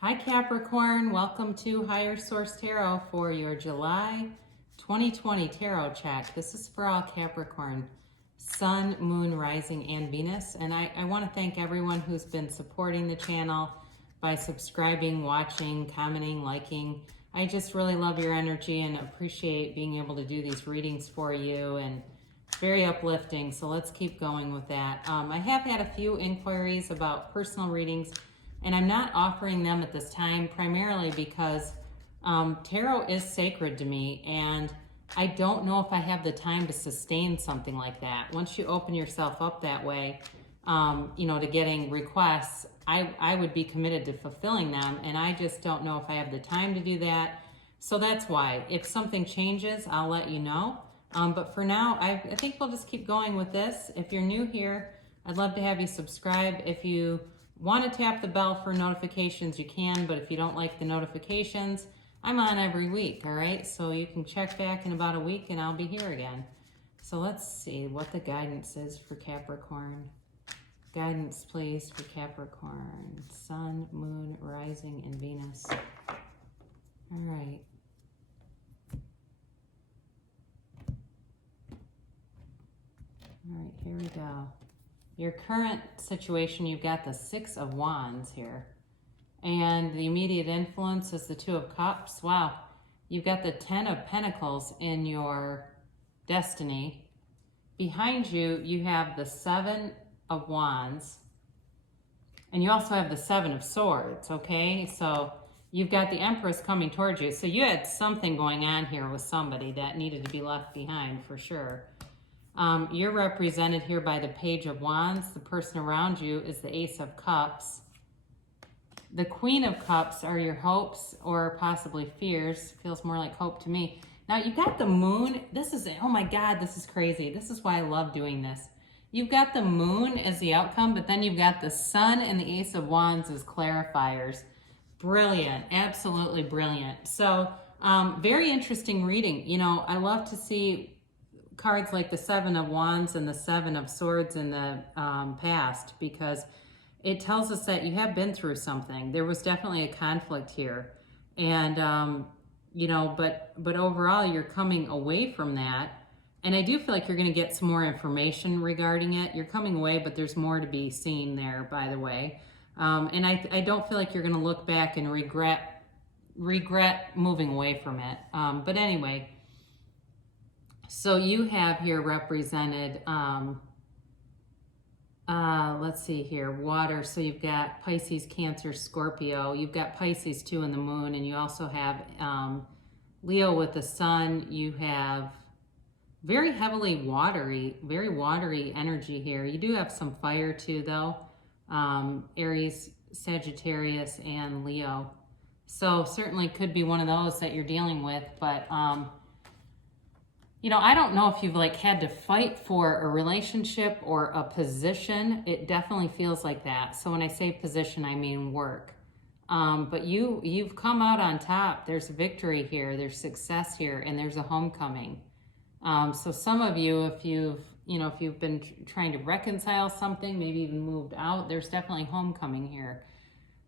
Hi Capricorn, welcome to Higher Source Tarot for your July 2020 tarot check. This is for all Capricorn, Sun, Moon, Rising, and Venus. And I want to thank everyone who's been supporting the channel by subscribing, watching, commenting, liking. I just really love your energy and appreciate being able to do these readings for you, and very uplifting. So let's keep going with that. I have had a few inquiries about personal readings, and I'm not offering them at this time, primarily because tarot is sacred to me, and I don't know if I have the time to sustain something like that. Once you open yourself up that way, to getting requests, I would be committed to fulfilling them, and I just don't know if I have the time to do that. So that's why. If something changes, I'll let you know. But for now, I think we'll just keep going with this. If you're new here, I'd love to have you subscribe. If you want to tap the bell for notifications, you can, but if you don't like the notifications, I'm on every week, all right? So you can check back in about a week and I'll be here again. So let's see what the guidance is for Capricorn. Guidance, please, for Capricorn. Sun, Moon, Rising, and Venus. All right. All right, here we go. Your current situation, you've got the Six of Wands here. And the immediate influence is the Two of Cups. Wow. You've got the Ten of Pentacles in your destiny. Behind you, you have the Seven of Wands. And you also have the Seven of Swords, okay? So you've got the Empress coming towards you. So you had something going on here with somebody that needed to be left behind for sure. You're represented here by the Page of Wands. The person around you is the Ace of Cups. The Queen of Cups are your hopes or possibly fears. Feels more like hope to me. Now you've got the Moon. This is, oh my God, this is crazy. This is why I love doing this. You've got the Moon as the outcome, but then you've got the Sun and the Ace of Wands as clarifiers. Brilliant, absolutely brilliant. So very interesting reading. You know, I love to see cards like the Seven of Wands and the Seven of Swords in the past, because it tells us that you have been through something. There was definitely a conflict here, and but overall you're coming away from that, and I do feel like you're going to get some more information regarding it. You're coming away, but there's more to be seen there, by the way. And I don't feel like you're going to look back and regret moving away from it. But anyway. So you have here represented, let's see here, water. So you've got Pisces, Cancer, Scorpio. You've got Pisces too in the moon, and you also have Leo with the sun. You have very heavily very watery energy here. You do have some fire too, though. Aries, Sagittarius, and Leo. So certainly could be one of those that you're dealing with, but I don't know if you've had to fight for a relationship or a position. It definitely feels like that. So when I say position, I mean work. But you've come out on top. There's victory here. There's success here, and there's a homecoming. So some of you, if you've been trying to reconcile something, maybe even moved out, there's definitely homecoming here.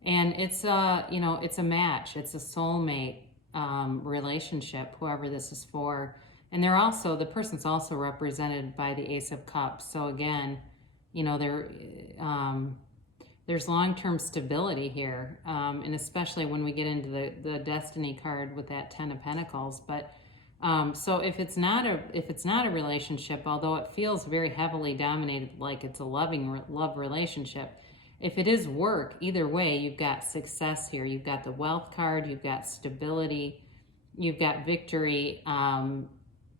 And it's it's a match. It's a soulmate relationship, whoever this is for. And the person's also represented by the Ace of Cups. So again, there's long-term stability here, and especially when we get into the Destiny card with that Ten of Pentacles. But so if it's not a relationship, although it feels very heavily dominated, like it's a love relationship, if it is work, either way, you've got success here. You've got the Wealth card, you've got stability, you've got victory.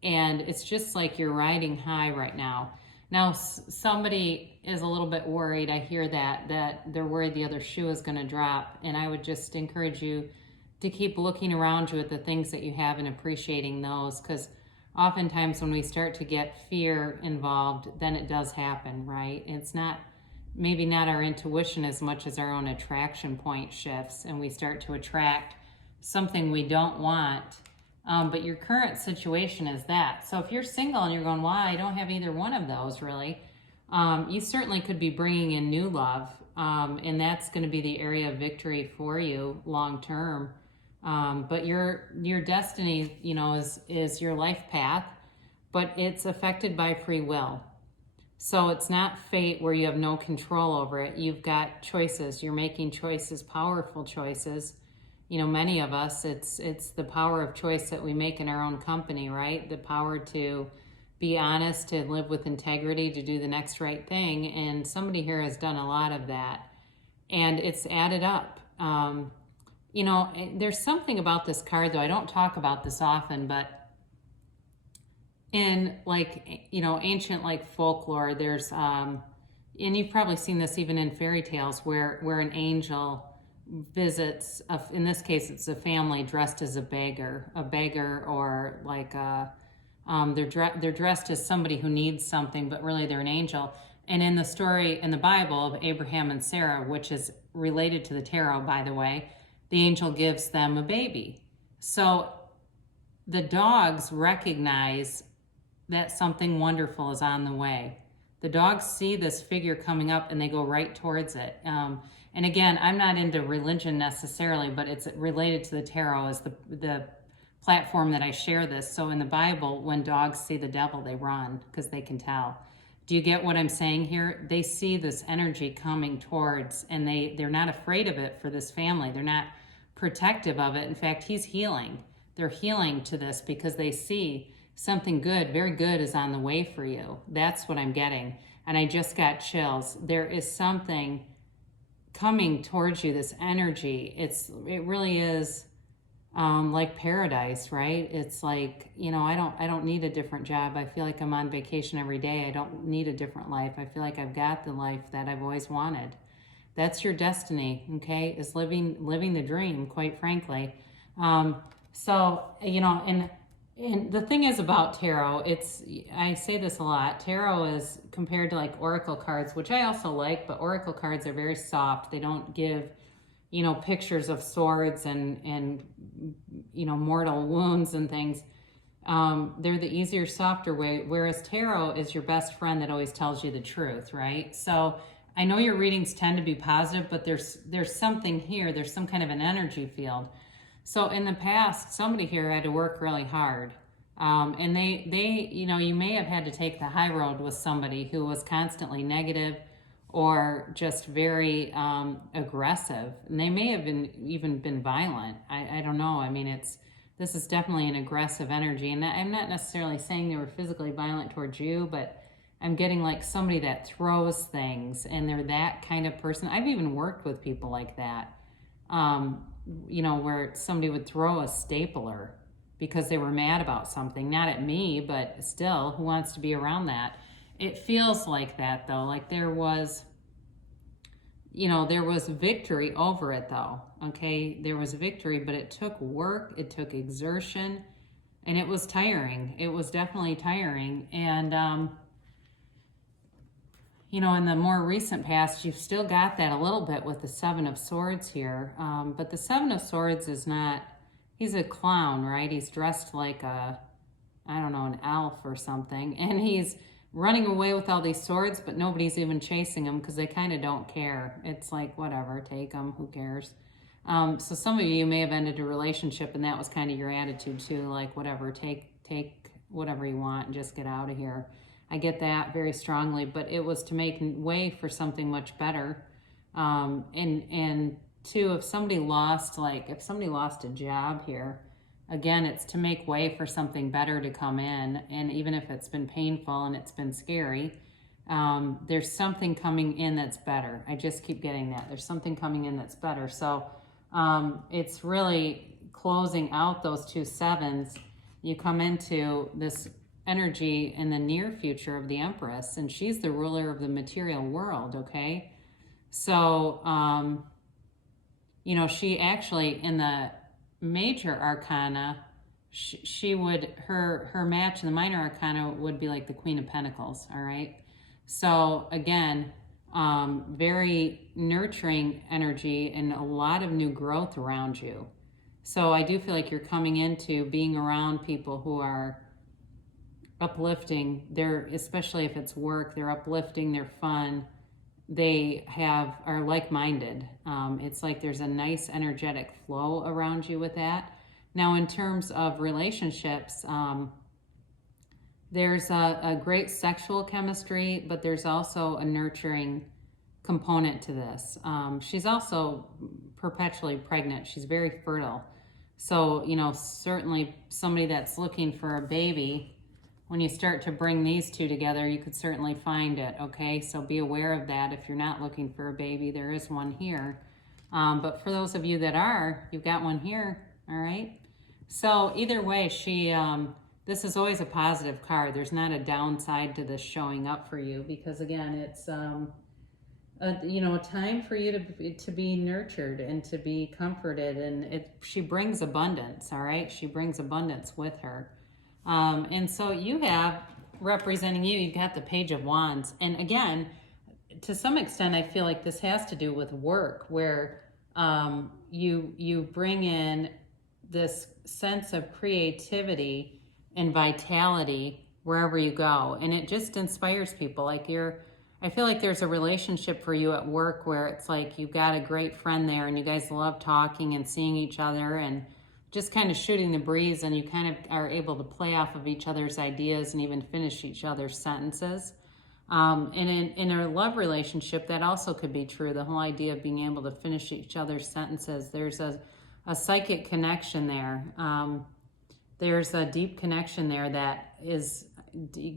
And it's just like you're riding high right now. Now, somebody is a little bit worried. I hear that they're worried the other shoe is going to drop. And I would just encourage you to keep looking around you at the things that you have and appreciating those. Because oftentimes when we start to get fear involved, then it does happen, right? It's maybe not our intuition as much as our own attraction point shifts, and we start to attract something we don't want. But your current situation is that. So if you're single and you're going, wow, I don't have either one of those really, you certainly could be bringing in new love. and that's going to be the area of victory for you long term. But your destiny, you know, is your life path, but it's affected by free will. So it's not fate where you have no control over it. You've got choices. You're making choices, powerful choices. You know, many of us, it's the power of choice that we make in our own company, right? The power to be honest, to live with integrity, to do the next right thing. And somebody here has done a lot of that. And it's added up. You know, there's something about this card, though. I don't talk about this often, but in, like, you know, ancient, like, folklore, there's and you've probably seen this even in fairy tales, where an angel visits in this case it's a family dressed as a beggar, or like they're dressed as somebody who needs something, but really they're an angel. And in the story in the Bible of Abraham and Sarah, which is related to the tarot, by the way, the angel gives them a baby. So the dogs recognize that something wonderful is on the way. The dogs see this figure coming up and they go right towards it. And again, I'm not into religion necessarily, but it's related to the tarot as the platform that I share this. So in the Bible, when dogs see the devil, they run because they can tell. Do you get what I'm saying here? They see this energy coming towards, and they're not afraid of it for this family. They're not protective of it. In fact, he's healing. They're healing to this because they see something good, very good, is on the way for you. That's what I'm getting. And I just got chills. There is something coming towards you, this energy. It really is like paradise, right? It's like, you know, I don't need a different job. I feel like I'm on vacation every day. I don't need a different life. I feel like I've got the life that I've always wanted. That's your destiny, okay? Is living the dream, quite frankly. So, you know, and the thing is about tarot, I say this a lot, tarot is compared to like oracle cards, which I also like, but oracle cards are very soft. They don't give, you know, pictures of swords and you know, mortal wounds and things. They're the easier, softer way, whereas tarot is your best friend that always tells you the truth, right? So I know your readings tend to be positive, but there's something here. There's some kind of an energy field. So in the past, somebody here had to work really hard. And they, you know, you may have had to take the high road with somebody who was constantly negative or just very aggressive. And they may have even been violent. I don't know. I mean, this is definitely an aggressive energy. And I'm not necessarily saying they were physically violent towards you, but I'm getting like somebody that throws things, and they're that kind of person. I've even worked with people like that. You know, where somebody would throw a stapler because they were mad about something. Not at me, but still, who wants to be around that? It feels like that, though. Like there was, you know, there was victory over it, though. Okay, there was victory, but it took work, it took exertion, and it was tiring. It was definitely tiring. And, you know, in the more recent past, you've still got that a little bit with the Seven of Swords here. But the Seven of Swords is not, he's a clown, right? He's dressed like I don't know, an elf or something. And he's running away with all these swords, but nobody's even chasing him because they kind of don't care. It's like, whatever, take them, who cares? So some of you may have ended a relationship and that was kind of your attitude too, like whatever, take whatever you want and just get out of here. I get that very strongly, but it was to make way for something much better. And two, if somebody lost a job here, again, it's to make way for something better to come in. And even if it's been painful and it's been scary, there's something coming in that's better. I just keep getting that. There's something coming in that's better. So it's really closing out those two sevens. You come into this energy in the near future of the Empress, and she's the ruler of the material world, okay? So, you know, she actually, in the major arcana, she would, her match in the minor arcana would be like the Queen of Pentacles, all right? So, again, very nurturing energy and a lot of new growth around you. So I do feel like you're coming into being around people who are uplifting. They're, especially if it's work, they're uplifting, they're fun, they are like-minded. It's like there's a nice energetic flow around you with that. Now, in terms of relationships, there's a great sexual chemistry, but there's also a nurturing component to this. She's also perpetually pregnant. She's very fertile. So, certainly somebody that's looking for a baby, when you start to bring these two together, you could certainly find it, okay? So be aware of that. If you're not looking for a baby, there is one here. But for those of you that are, you've got one here, all right? So either way, this is always a positive card. There's not a downside to this showing up for you because, again, it's a time for you to be nurtured and to be comforted, and she brings abundance. All right, she brings abundance with her, and so you have, representing you, you've got the Page of Wands, and again, to some extent, I feel like this has to do with work, where you bring in this sense of creativity and vitality wherever you go, and it just inspires people. I feel like there's a relationship for you at work where it's like you've got a great friend there and you guys love talking and seeing each other and just kind of shooting the breeze, and you kind of are able to play off of each other's ideas and even finish each other's sentences. And in a love relationship, that also could be true. The whole idea of being able to finish each other's sentences. There's a psychic connection there. There's a deep connection there that is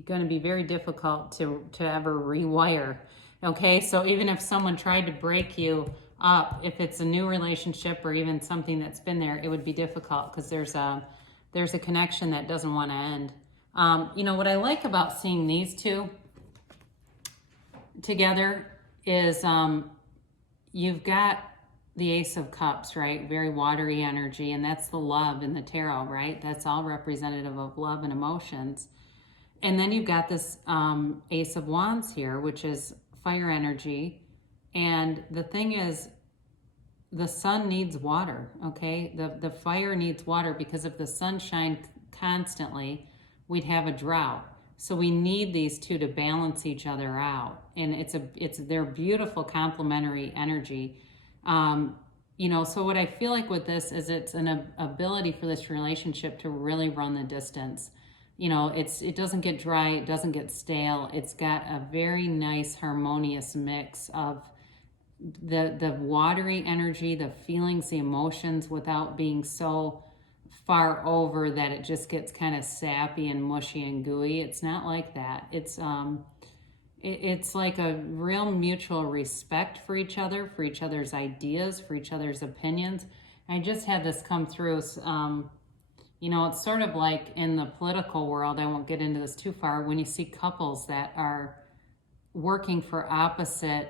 going to be very difficult to ever rewire. Okay, so even if someone tried to break you up, if it's a new relationship or even something that's been there, it would be difficult because there's a connection that doesn't want to end. What I like about seeing these two together is you've got the Ace of Cups, right? Very watery energy, and that's the love in the tarot, right? That's all representative of love and emotions. And then you've got this Ace of Wands here, which is fire energy. And the thing is, the sun needs water, okay? The fire needs water, because if the sun shined constantly, we'd have a drought. So we need these two to balance each other out. And they're beautiful complementary energy. So what I feel like with this is it's an ability for this relationship to really run the distance. It doesn't get dry, it doesn't get stale. It's got a very nice harmonious mix of the watery energy, the feelings, the emotions, without being so far over that it just gets kind of sappy and mushy and gooey. It's not like that. It's like a real mutual respect for each other's ideas, for each other's opinions. I just had this come through. It's sort of like in the political world, I won't get into this too far, when you see couples that are working for opposite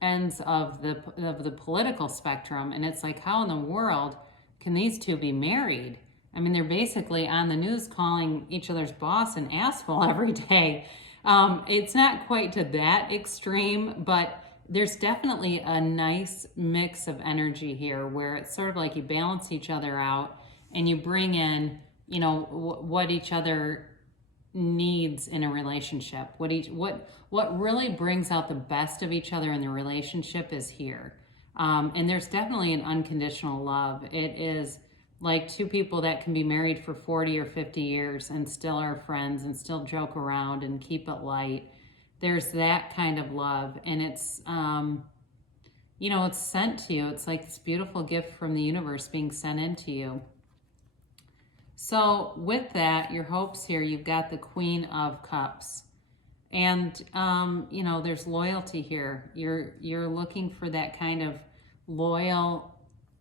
ends of the political spectrum, and it's like, how in the world can these two be married? I mean, they're basically on the news calling each other's boss an asshole every day. It's not quite to that extreme, but there's definitely a nice mix of energy here where it's sort of like you balance each other out and you bring in, what each other needs in a relationship. What really brings out the best of each other in the relationship is here. And there's definitely an unconditional love. It is like two people that can be married for 40 or 50 years and still are friends and still joke around and keep it light. There's that kind of love, and it's it's sent to you. It's like this beautiful gift from the universe being sent into you. So with that, your hopes here, you've got the Queen of Cups, and there's loyalty here. You're looking for that kind of loyal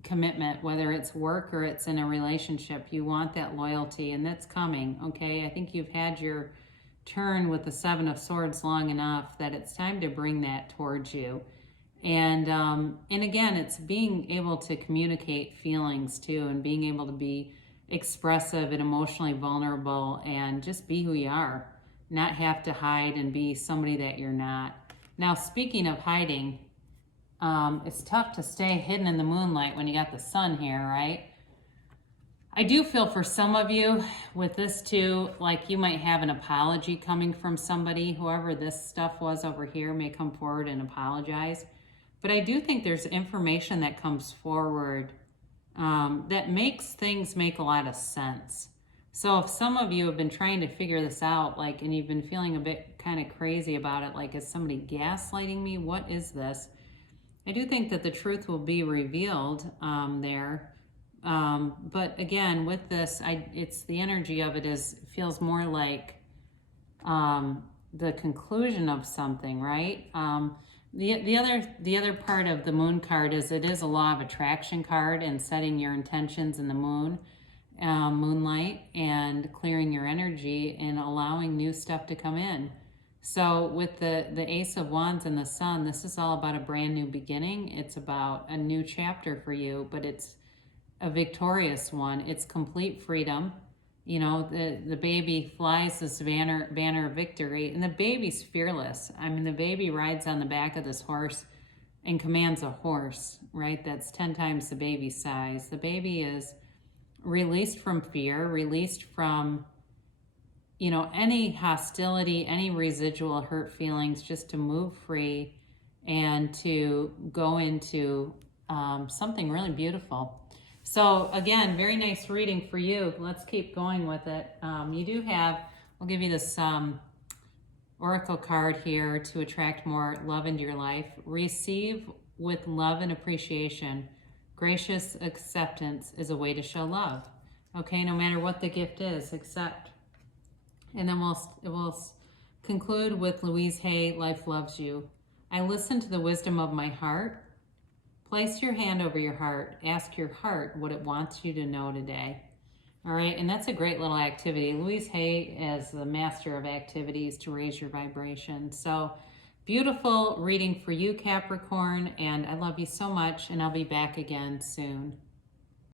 commitment, whether it's work or it's in a relationship. You want that loyalty, and that's coming. Okay, I think you've had your turn with the Seven of Swords long enough that it's time to bring that towards you. And again, it's being able to communicate feelings too, and being able to be expressive and emotionally vulnerable and just be who you are, not have to hide and be somebody that you're not. Now, speaking of hiding, it's tough to stay hidden in the moonlight when you got the sun here, right? I do feel for some of you with this too, like you might have an apology coming from somebody. Whoever this stuff was over here may come forward and apologize. But I do think there's information that comes forward that makes things make a lot of sense. So if some of you have been trying to figure this out, like, and you've been feeling a bit kind of crazy about it, like, is somebody gaslighting me? What is this? I do think that the truth will be revealed there. But again, with this, it's the energy of it feels more like the conclusion of something, right? The other part of the moon card is it is a law of attraction card, and setting your intentions in the moonlight, and clearing your energy and allowing new stuff to come in. So with the Ace of Wands and the Sun, this is all about a brand new beginning. It's about a new chapter for you, but it's a victorious one. It's complete freedom. You know, the baby flies this banner of victory, and the baby's fearless. I mean, the baby rides on the back of this horse and commands a horse, right? That's 10 times the baby's size. The baby is released from fear, released from, you know, any hostility, any residual hurt feelings, just to move free and to go into something really beautiful. So again, very nice reading for you. Let's keep going with it. You do have, I'll give you this oracle card here to attract more love into your life. Receive with love and appreciation. Gracious acceptance is a way to show love. Okay, no matter what the gift is, accept. And then we'll conclude with Louise Hay, Life Loves You. I listen to the wisdom of my heart. Place your hand over your heart. Ask your heart what it wants you to know today. All right, and that's a great little activity. Louise Hay is the master of activities to raise your vibration. So beautiful reading for you, Capricorn, and I love you so much, and I'll be back again soon.